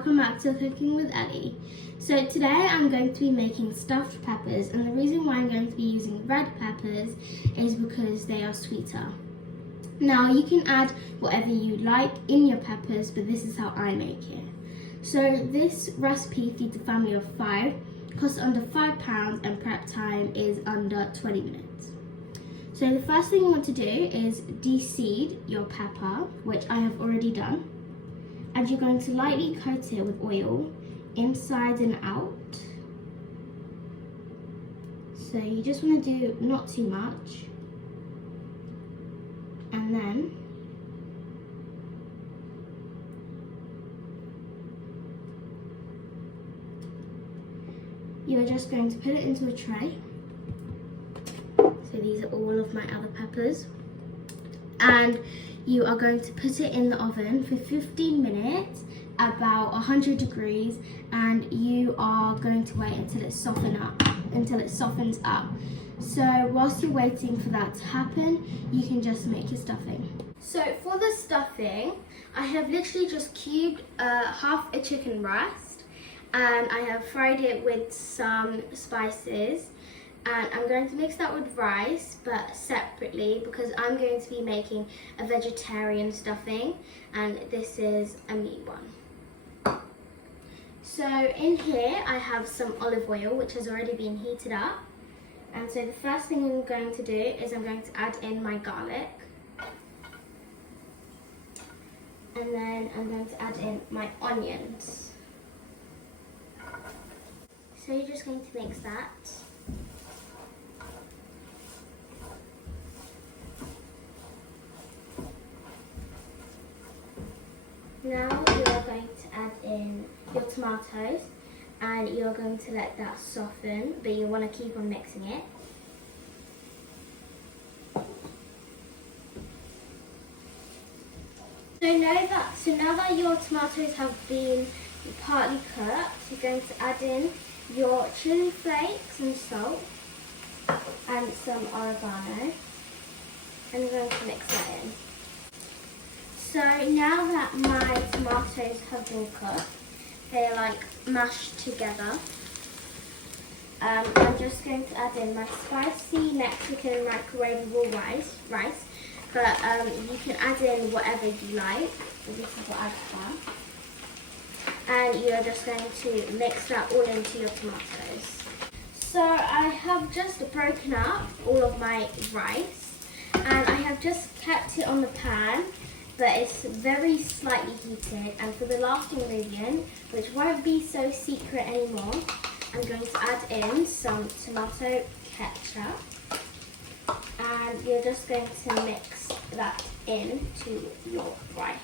welcome back to Cooking with Ellie. So today I'm going to be making stuffed peppers, and the reason why I'm going to be using red peppers is because they are sweeter. Now you can add whatever you like in your peppers, but this is how I make it. So this recipe feeds a family of 5, costs under £5 and prep time is under 20 minutes. So the first thing you want to do is de-seed your pepper, which I have already done. And you're going to lightly coat it with oil, inside and out. So you just want to do not too much. And then you're just going to put it into a tray. So these are all of my other peppers. And you are going to put it in the oven for 15 minutes, about 100 degrees, and you are going to wait until it softens up. So whilst you're waiting for that to happen, you can just make your stuffing. So for the stuffing, I have literally just cubed half a chicken breast, and I have fried it with some spices. And I'm going to mix that with rice, but separately, because I'm going to be making a vegetarian stuffing, and this is a meat one. So in here I have some olive oil, which has already been heated up. And so the first thing I'm going to do is I'm going to add in my garlic. And then I'm going to add in my onions. So you're just going to mix that. Now you are going to add in your tomatoes, and you're going to let that soften, but you want to keep on mixing it. So now that your tomatoes have been partly cooked, you're going to add in your chili flakes and salt and some oregano, and you're going to mix that in. So now that my tomatoes have been cooked, they're like mashed together, I'm just going to add in my spicy Mexican microwavable rice, but you can add in whatever you like. This is what I've done. And you're just going to mix that all into your tomatoes. So I have just broken up all of my rice, and I have just kept it on the pan, but it's very slightly heated. And for the last ingredient, which won't be so secret anymore, I'm going to add in some tomato ketchup, and you're just going to mix that into your rice.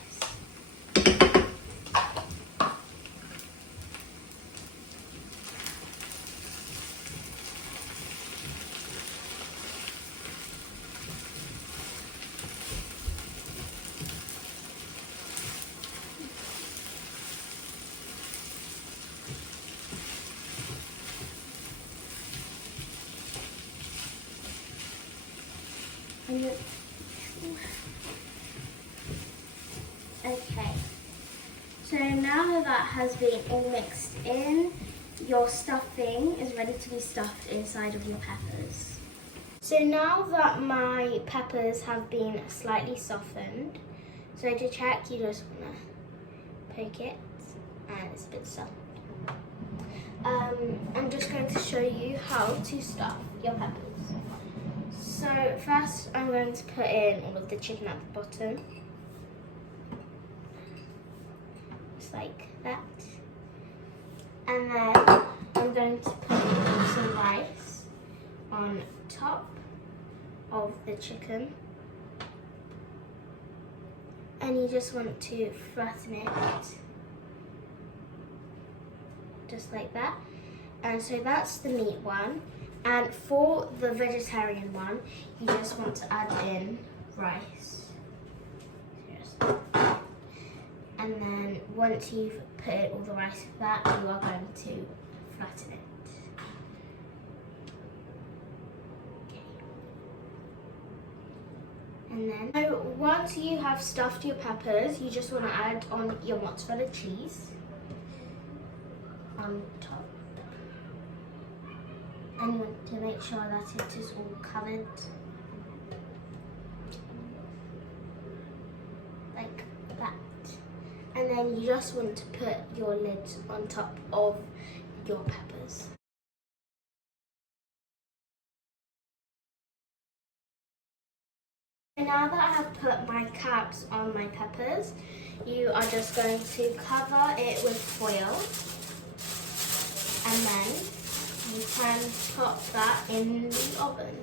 Okay, so now that has been all mixed in, your stuffing is ready to be stuffed inside of your peppers. So now that my peppers have been slightly softened, so to check, you just want to poke it, and it's a bit soft. I'm just going to show you how to stuff your peppers. So first I'm going to put in all of the chicken at the bottom, just like that. And then I'm going to put in some rice on top of the chicken. And you just want to flatten it, just like that. And so that's the meat one. And for the vegetarian one, you just want to add in rice. And then once you've put all the rice with that, you are going to flatten it. Okay. And then, so once you have stuffed your peppers, you just want to add on your mozzarella cheese. on top. And you want to make sure that it is all covered. Like that. And then you just want to put your lid on top of your peppers. Now that I have put my caps on my peppers, you are just going to cover it with foil, and then you can pop that in the oven.